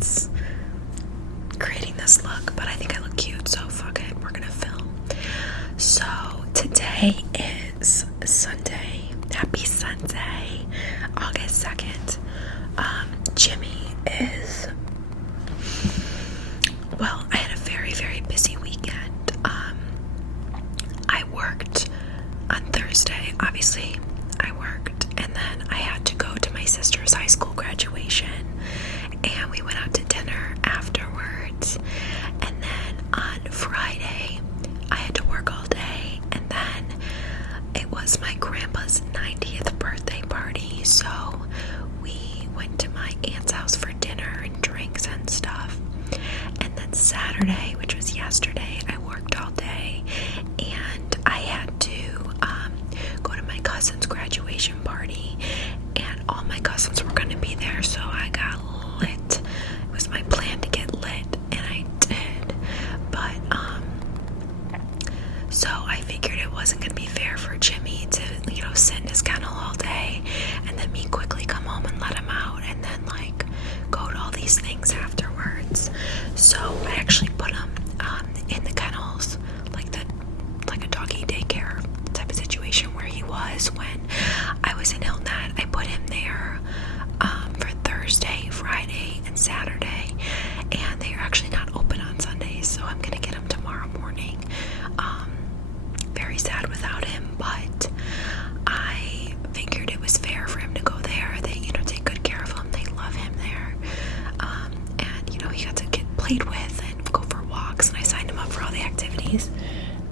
minutes creating this look, but I think I look cute, so fuck it, we're gonna film. So today is Sunday. Happy Sunday, August 2nd. Jimmy is, well, I had a very, very busy weekend. I worked on Thursday, obviously. I worked, and then I had to go to my sister's high school graduation, and we went out to dinner afterwards. And then on Friday, I had to work all day, and then it was my grandpa's 90th birthday party, so we went to my aunt's house for dinner and drinks and stuff. And then Saturday, which was yesterday, I worked all day, and I had to go to my cousin's graduation party, and all my cousins were going to be there, so I got lit. It was my plan to get lit, and I did. But so I figured it wasn't going to be fair for Jimmy to, sit in his kennel all day and then me quickly come home and let him out and then go to all these things afterwards. So I actually put him in the kennels, like a doggy daycare type of situation where he was when I was in Hilton. I put him there for Thursday, Friday, and Saturday, and they are actually not open on Sundays, so I'm gonna get him tomorrow morning. Very sad without him, but I figured it was fair for him to go there. They, take good care of him. They love him there. And, he got to get played with and go for walks, and I signed him up for all the activities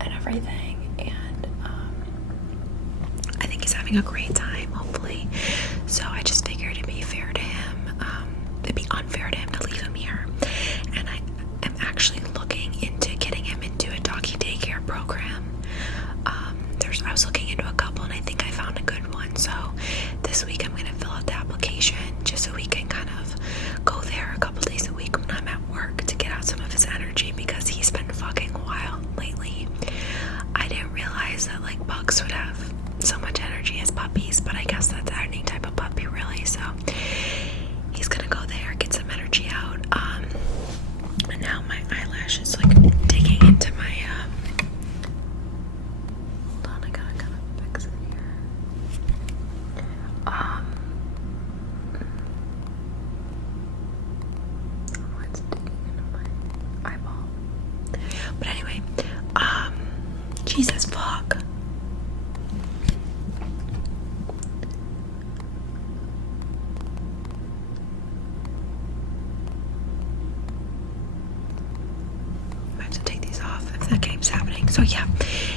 and everything. And I think he's having a great time, hopefully. So I just figured it'd be fair to him. It'd be unfair to him to leave him here. And I am actually looking into getting him into a doggy daycare program. I was looking into a couple, and I think I found a good one. So this week I'm going to fill out the application just so we can kind of go there a couple days a week when I'm at work to get out some of his energy, because he's been fucking wild lately. I didn't realize that pugs would have so much energy as puppies, but I guess that's any type of puppy really. So he's gonna go there, get some energy out. And now my eyelash is digging into my hold on, I gotta kind of fix it here. Oh, it's digging into my eyeball. But anyway, Jesus fuck. I have to take these off if that keeps happening. So yeah,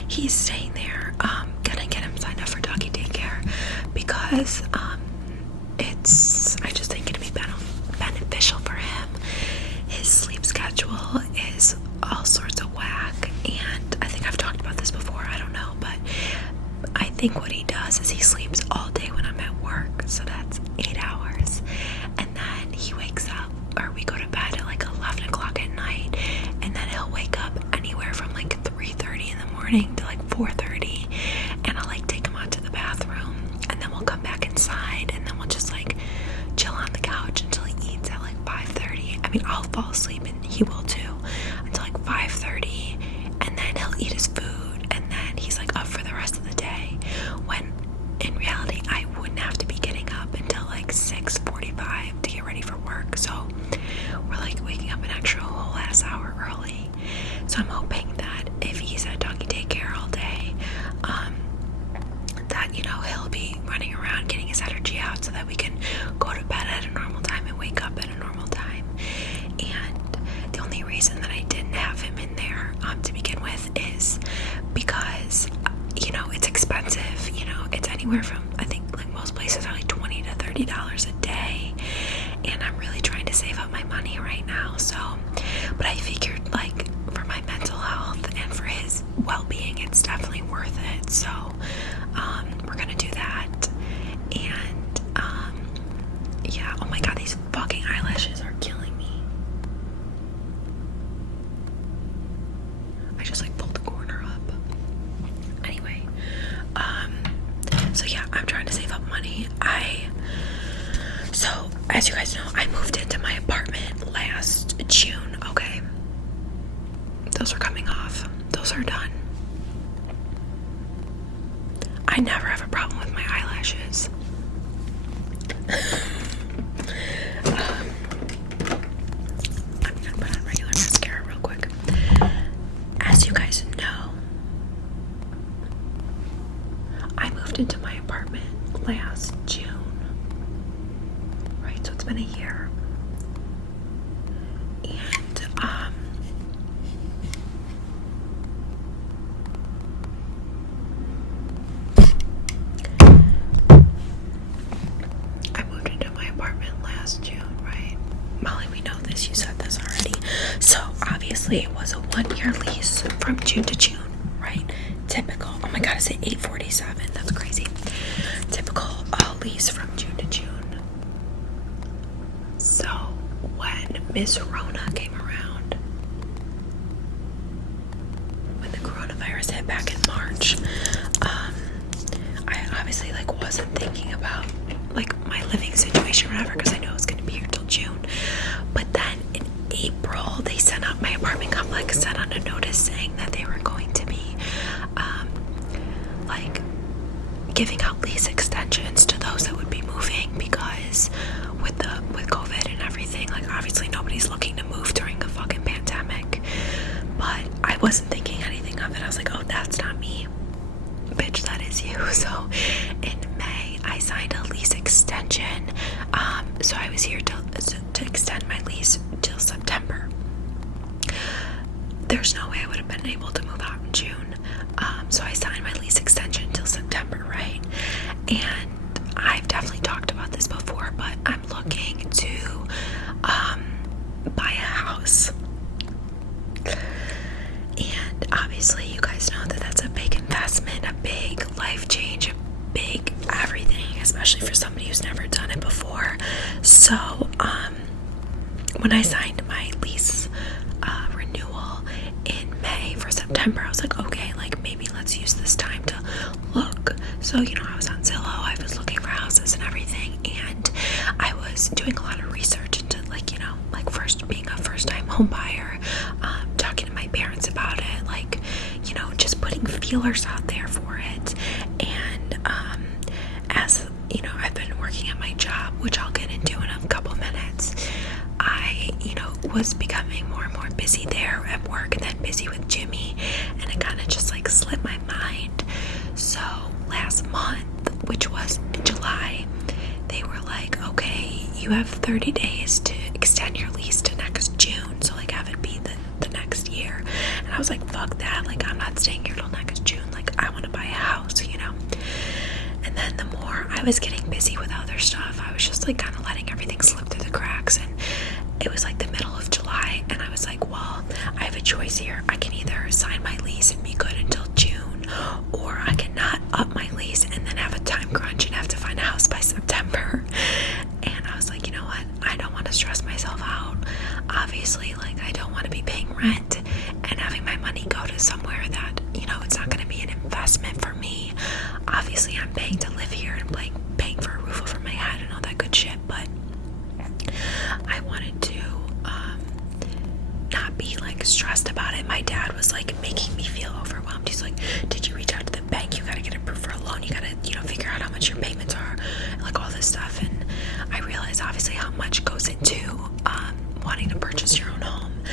he's staying there. Gonna get him signed up for doggy daycare because I just think it'd be beneficial for him. His sleep schedule is all sorts of whack, and I think I've talked about this before, I don't know, but I think what he does is he sleeps all day when I'm at work, so that's 8 hours, and then he wakes up, or we go to bed at 11 o'clock at night, and then he'll wake up anywhere from 3:30 in the morning to 4:30, and I'll take him out to the bathroom, and then we'll come back inside, and then we'll just chill on the couch until he eats at 5:30. I mean, I'll fall asleep and he will too until 5:30, and then he'll eat his food, and then he's up for the rest of the day, when in reality I wouldn't have to be getting up until 6:45 to get ready for work. So we're waking up an extra whole ass hour early. So I'm hoping that if he's at doggy daycare all day, that he'll be running around getting his energy out so that we can go to bed at a normal time and wake up at a normal time. And the only reason that I didn't have him in there to begin with is because it's expensive. It's anywhere from, I think most places are $20 to $30 a day, and I'm really trying to save up my money right now. So but I figured for my mental health and for his well-being, it's definitely worth it. So we're gonna do that. And yeah, oh my god, these fucking eyelashes are killing me. I just pulled the corner up. Anyway, so yeah, I'm trying to save up money. So as you guys know, I moved into my apartment unless you said this already. So obviously it was a 1-year lease from June to June, right? Typical. Oh my god, is it 8:47? That's crazy. Typical lease from June to June. So when Miss Rona came around, when the coronavirus hit back in March, I obviously like wasn't thinking about like my living situation or whatever, because I know it was going to be here till June. But then in April, they sent out, my apartment complex sent out a notice saying that they were going to be like giving out lease extensions to those that would be moving, because with COVID and everything, like obviously nobody's looking to move during a fucking pandemic. But I wasn't thinking anything of it. I was like, oh, that's not me. Bitch, that is you. So in May, I signed a lease extension. So I was here to extend my lease till September. There's no way I would have been able to move out in June. So I signed my lease extension till September, right? And I've definitely talked about this before, but I'm looking to buy a house. And obviously you guys know that that's a big investment, a big life change, a big everything, especially for somebody who's never done it before. So when I signed my lease renewal in May for September, I was like, okay, like maybe let's use this time to look. So, you know, I was on Zillow, I was looking for houses and everything, and I was doing a lot of research into, like, you know, like being a first-time home buyer, talking to my parents about it, like, you know, just putting feelers out there for it. And as you know, I've been working at my job, which I'll get into in a couple minutes. I, you know, was becoming more and more busy there at work, and then busy with Jimmy, and it kind of just like slipped my mind. So last month, which was in July, they were like, okay, you have 30 days to extend your lease to next June, so like have it be the next year. And I was like, fuck that, like I'm not staying here till next June, like I want to buy a house, you know. And then the more I was getting busy with other stuff, I was just like kind of letting everything slip through the cracks. And it was like the middle of July, and I was like, well, I have a choice here. I can either sign my lease and be good until June, or I can not up my lease and then have a time crunch and have to find a house by September. And I was like, you know what? I don't want to stress myself out. Obviously, like I don't want to be paying rent and having my money go to somewhere that, you know, it's not going to be an investment for me. Obviously, I'm paying to live here and like paying for a roof over my head and all that good shit, but I wanted to not be like stressed about it. My dad was like making me feel overwhelmed. He's like, did you reach out to the bank? You gotta get approved for a loan. You gotta, you know, figure out how much your payments are, and like all this stuff. And I realized obviously how much goes into wanting to purchase your own home,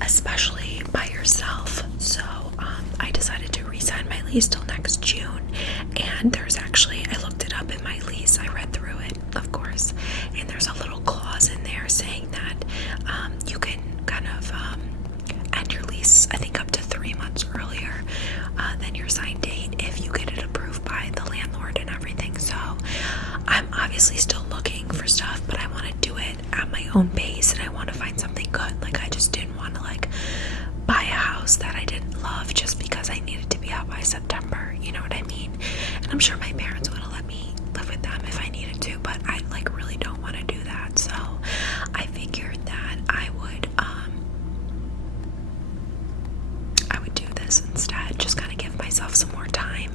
especially by yourself. So I decided to re-sign my lease till next June. And there's actually, I looked it up in my lease, I read through it, of course, and there's a little clause in there saying that you can kind of end your lease, I think up to 3 months earlier than your sign date if you get it approved by the landlord and everything. So I'm obviously still looking for stuff, but I want to do it at my own pace, and I want to find something good. Like I just didn't want to like buy a house that I didn't love just because I needed to be out by September, you know what I mean? And I'm sure my parents would have let me live with them if I needed to, but I like really don't want to do that. So I figured that I would do this instead, just kind of give myself some more time.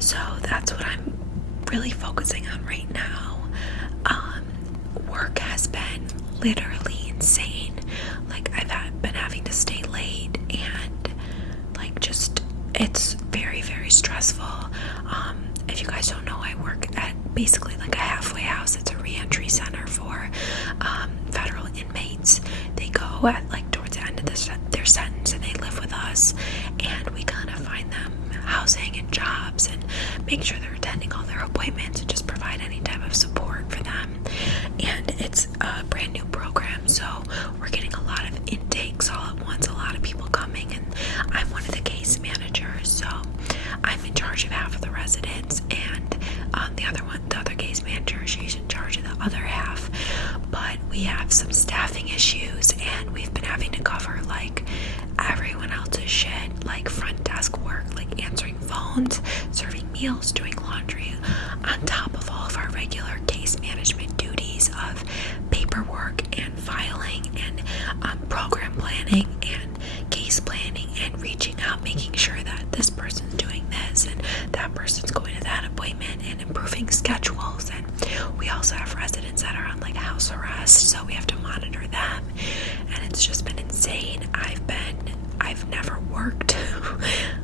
So that's what I'm really focusing on right now. Work has been literally insane. Like I've been having to stay late, and like just it's very, very stressful. If you guys don't know, I work at basically like a halfway house. It's a re-entry center for federal inmates. They go at like towards the end of their sentence, and they live with us, and we kind of find them housing and jobs and make sure they're attending all their appointments and just provide any type of support for them. And it's a brand new program, so we're getting a lot of intakes all at once, a lot of people coming, and I'm one of the case managers, so I'm in charge of half of the residents, and the other case manager, she's in charge of the other half. But we have some staffing issues, and we've been having to cover like everyone else's shit, like front desk work, like answering phones, serving meals, doing laundry, on top of all of our regular case management duties of paperwork and filing and program planning and case planning and reaching out, making sure that this person's doing this and that person's going to that appointment, and improving schedules. And we also have residents that are on like house arrest, so we have to monitor them, and it's just been insane. I've never worked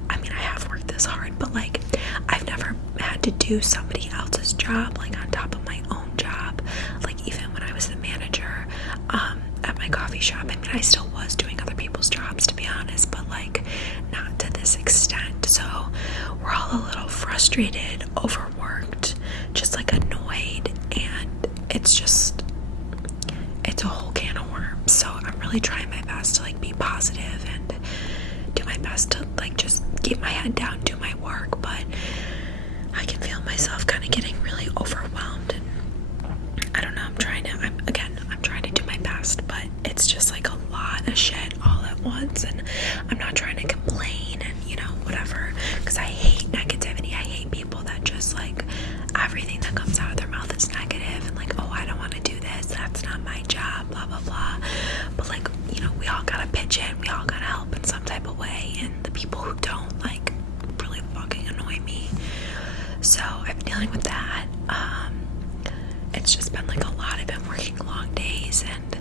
I mean, I have worked this hard, but like I've never had to do somebody else's job like on top of my own job. Like even when I was the manager at my coffee shop, I mean, I still was doing other people's jobs, to be honest, but like not to this extent. So we're all a little frustrated, overworked, just like annoyed, and it's a whole can of worms. So I'm really trying my best to like be positive and do my best to like just keep my head down, do my work, but I can feel myself kind of getting really overwhelmed, and I don't know, I'm trying to do my best, but it's just like a lot of shit all at once, and I'm not trying to complain and, you know, whatever, because I hate negativity. I hate people that just like everything that comes out of their mouth is negative and like, oh, I don't want to do this, that's not my job, blah blah blah. But like, you know, we all gotta pitch in, we all gotta help in some type of way, and the people who don't like really fucking annoy me. So I've been dealing with that. It's just been like a lot. I've been working long days, and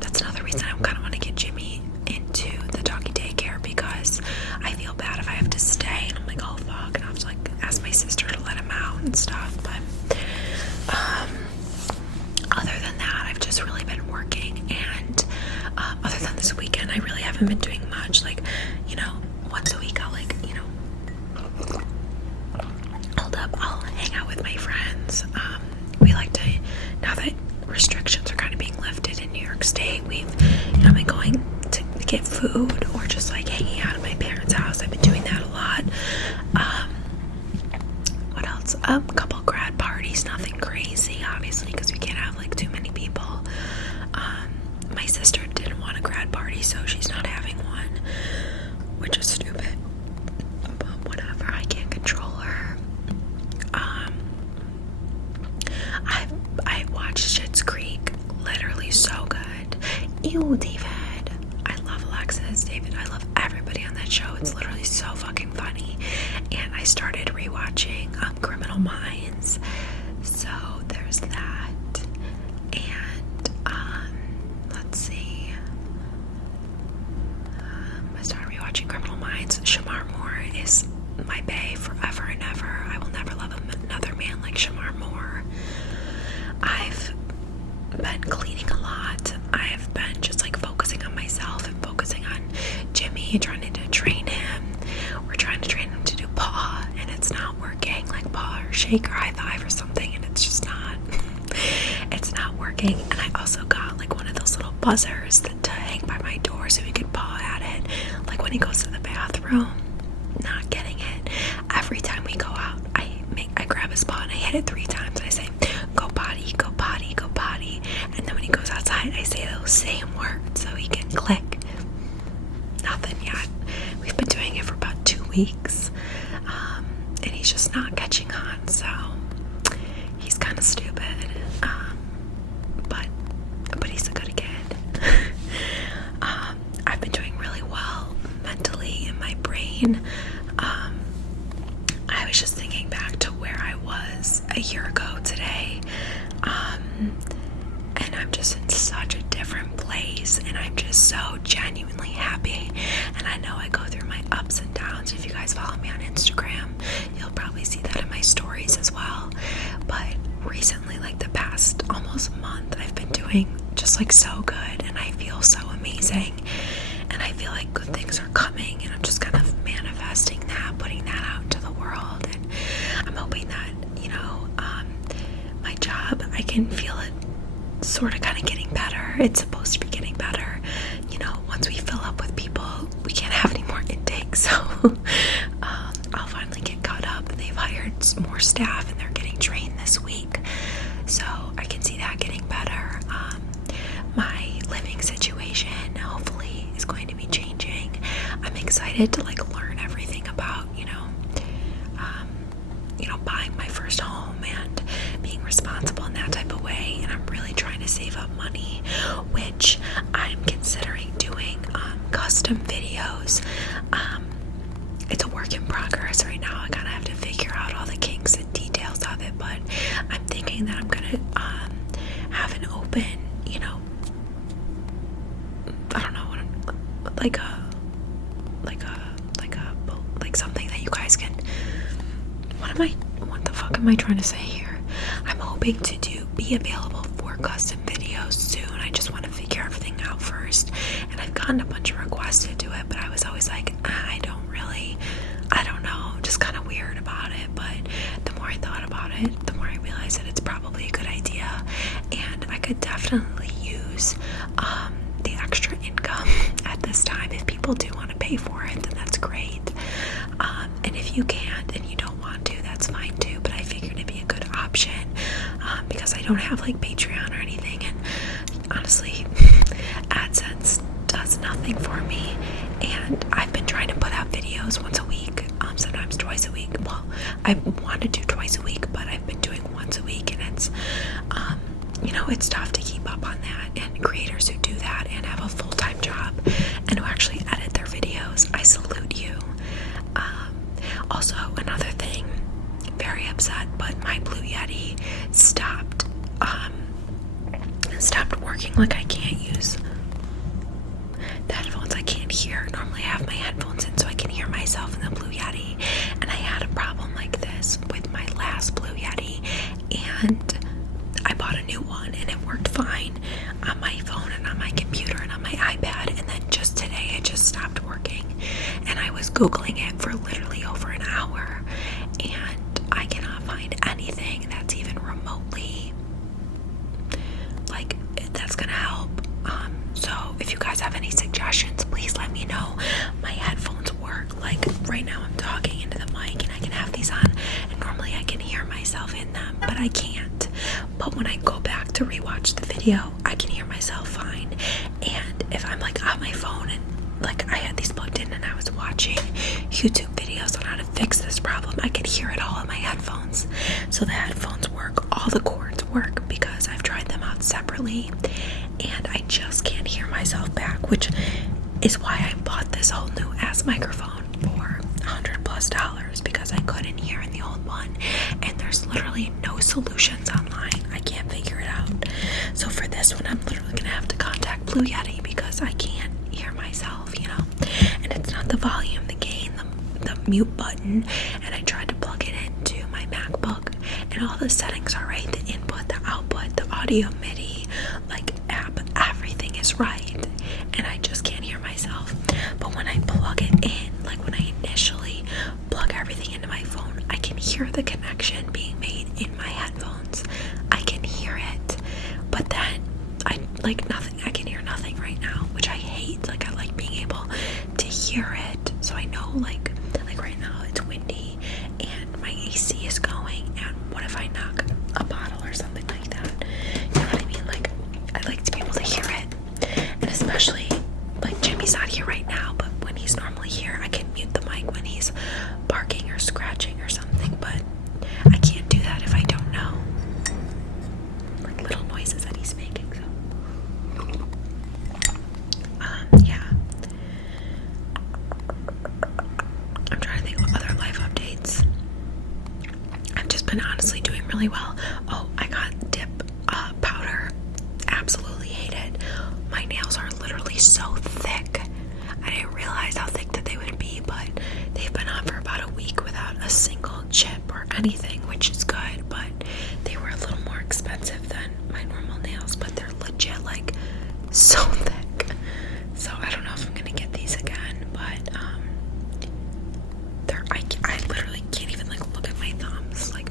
that's another reason I kind of want to get Jimmy into the doggy daycare, because I feel bad if I have to stay, and I'm like, oh fuck, and I have to like ask my sister to let him out and stuff. But other than that, I've just really been working, and other than this weekend, I really haven't been doing much. Like, you know, once a week I'll like, you know, I'll hang out with my friends. We like to, now that restrictions are kind of being lifted in New York State, we've, you know, been going to get food or just like hanging out at my parents' house. I've been doing that a lot. What else? A couple grad parties, nothing crazy, obviously, because we can't have like too many people. My sister didn't want a grad party, so she's not having one, which is stupid, but whatever, I can't control her. I watched Schitt's Creek, literally so good. Ew, David. I love Alexis, David. I love everybody on that show. It's literally so fucking funny. And I started rewatching Criminal Minds, so there's that. And let's see. I started rewatching Criminal Minds. Shamar Moore is my bae forever and ever. I will never love another man like Shamar Moore. I've been cleaning a lot. I've been just like focusing on myself and focusing on Jimmy, trying to train him. We're trying to train him to do paw, and it's not working, like paw or shake or high five or something, and it's just not it's not working. And I also got like one of those little buzzers to hang by my door so he could paw at it, like when he goes to the bathroom. Not getting it. Every time we go out, I grab his paw and I hit it 3 times. I say, go potty, go potty, go potty. And then when he goes outside, I say those same words so he can click. Nothing yet. We've been doing it for about 2 weeks. And he's just not catching on, so he's kind of stupid. But he's a good kid. I've been doing really well mentally in my brain. I was just thinking back to where I was a year ago today, and I'm just in such a different place, and I'm just so genuinely happy. And I know I go through my ups and downs. If you guys follow me on Instagram, you'll probably see that in my stories as well. But recently, like the past almost month, I've been doing just like so good, and I feel so amazing, and I feel like good things are coming, and I'm just kind of manifesting that, putting that out to the world. And I'm hoping that, you know, my job, I can feel it sort of kind of getting better. It's supposed to be getting better. You know, once we fill up with people, we can't have any more intake, so I'll finally get caught up. They've hired more staff and they're getting trained this week, so I can see that getting better. excited to like learn everything about, buying my first home and being responsible in that type of way. And I'm really trying to save up money, which I'm considering doing custom videos. It's a work in progress right now. I kind of have to figure out all the kinks and details of it, but I'm thinking that I'm gonna have an open, I don't know, like something that you guys can. What the fuck am I trying to say here? I'm hoping to be available for custom videos soon. I just want to figure everything out first, and I've gotten a bunch of requests to do it, but I was always like, I don't know, just kind of weird about it. But the more I thought about it, the more I realized that it's probably a good idea, and I could definitely use the extra income at this time. If people do want to pay for it, then that's great. And if you can't and you don't want to, that's fine too. But I figured it'd be a good option because I don't have like Patreon or anything, and honestly, AdSense does nothing for me. And I've been trying to put out videos once a week, sometimes twice a week. Well, I want to do twice a week, but I've been doing once a week, and it's it's tough to keep up on that. And creators who do that and have a full-time job and who actually edit their videos, I salute you. Also, another thing, very upset, but my Blue Yeti stopped working. Like, I can't use the headphones. I can't hear. Normally I have my headphones in so I can hear myself in the Blue Yeti, and I had a problem like this with my last Blue Yeti, and I bought a new one and it worked fine on my phone and on my computer and on my iPad, and then just today it just stopped working, and I was Googling it for literally over an hour, and I cannot find anything that's even remotely like that's gonna help. So if you guys have any suggestions, please let me know. My headphones work. Like right now I'm talking into the mic and I can have these on, and normally I can hear myself in them, but I can't. But when I go back to rewatch the video, I can hear myself fine. And if I'm like on my phone and like I had these plugged in and I was watching YouTube videos on how to fix this problem, I could hear it all in my headphones. So the headphones work, all the cords work, because I've tried them out separately and I just can't hear myself back, which is why I bought this whole new ass microphone for $100+, because I couldn't hear in the old one, and there's literally no solutions online. I can't figure it out. So for this one, I'm literally gonna have to contact Blue Yeti because I can't hear myself, and it's not the volume, the gain, the mute button, and I tried to plug it into my MacBook and all the settings are right, the input, the output, the audio MIDI, like app, everything is right, and I just can't hear myself. But when I plug it in, like when I initially plug everything into my phone, I can hear the connection being made in my headphones. I can hear it, but then I can hear nothing right now, which I hate. Like I like being able to hear it, so I know like right now it's windy and my AC is going, and what if I knock a bottle or something like that? You know what I mean? Like I like to be able to hear it, and especially like Jimmy's not here right now, but when he's normally here, I can mute the mic when he's barking or scratching or something, but I can't do that if I don't know like little noises that he's making. So yeah, I'm trying to think of other life updates. I've just been honestly doing really well. Oh, I got dip powder. Absolutely hate it. My nails are literally so thick. I didn't realize how thick that they would be, but they've been on for about a week without a single chip or anything, which is good, but they were a little more expensive than my normal nails, but they're legit like so thick. So I don't know if I'm gonna get these again, but I literally can't even like look at my thumbs, like,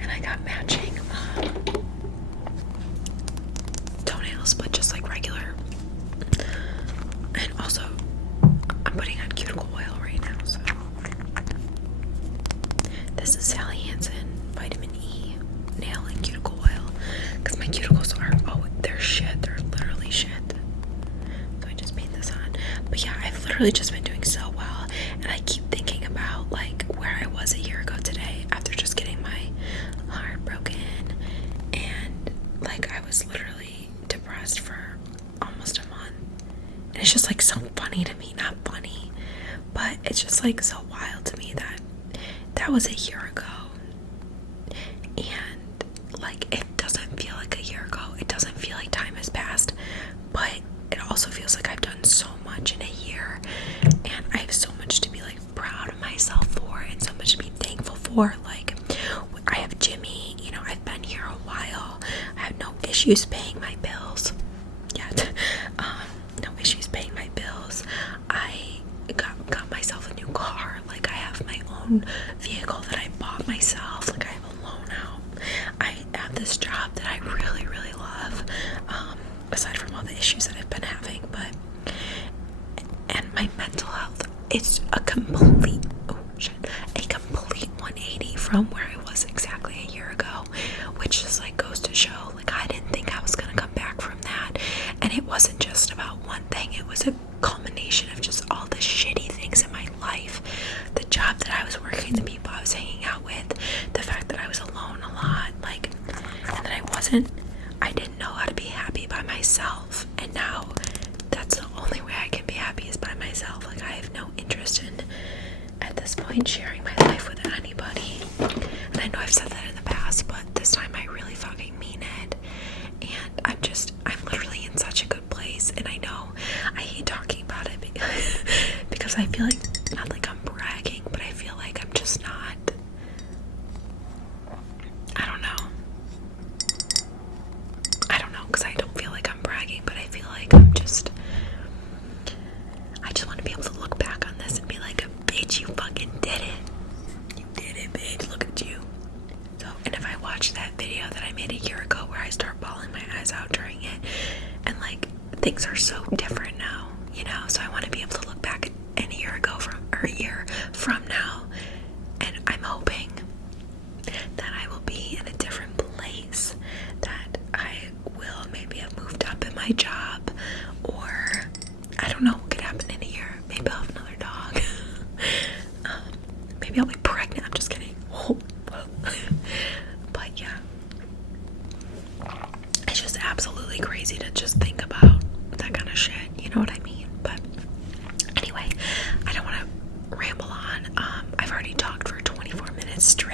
and I got matching toenails, but just like regular. And also I'm putting on cuticle oil right now, so this is Sally Hansen vitamin E nail and cuticle oil, because my cuticles are, they're shit, they're literally shit. So I just paint this on. But yeah, I've literally just been doing so was a year ago today after just getting my heart broken, and like I was literally depressed for almost a month. And it's just like so funny to me, not funny, but it's just like so wild to me that that was a year ago. And like it doesn't feel like a year ago. It doesn't feel like time has passed, but it also feels like I've done so much in a year, and I have so much to be like proud of myself for and so much to be thankful for. Like I have Jimmy, you know, I've been here a while. I have no issues paying my bills yet. No issues paying my bills. I got myself a new car. Like I have my own vehicle that I bought myself. Like I have a loan out. I have this job that I really, really love. Aside from all the issues that I've been having, and my mental health, it's a complete 180 from where I was exactly a year ago, which just like goes to show, like I didn't think I was gonna come back from that. And it wasn't just about one thing, it was a culmination of just all the shitty things in my life. The job that I was working, the people I was hanging out with, the fact that I was alone a lot, like, and that I didn't know how to be happy by myself. And now that's the only way I can be happy is by myself. Like I have no interest in, at this point, sharing my life with anybody. And I know I've said that in the past, but this time I really fucking mean it. And I'm literally in such a good place. And I know I hate talking about it because I feel like, not like I'm bragging, but I feel like I'm just not, I don't know, because I don't feel like I'm bragging, but I feel like I just want to be able to look back on this and be like, bitch, you fucking did it. You did it, bitch. Look at you. So, and if I watch that video that I made a year ago where I start bawling my eyes out during it, and like, things are so different now, you know, so I want to be able to look back a year from now, and I'm hoping that I will be in a different place, that I will maybe have moved up in my job, or I don't know what could happen in a year. Maybe I'll have another dog. Maybe I'll be pregnant. I'm just kidding. But yeah, it's just absolutely crazy to just think about that kind of shit. You know what I mean? But anyway, I don't want to ramble on. I've already talked for 24 minutes straight.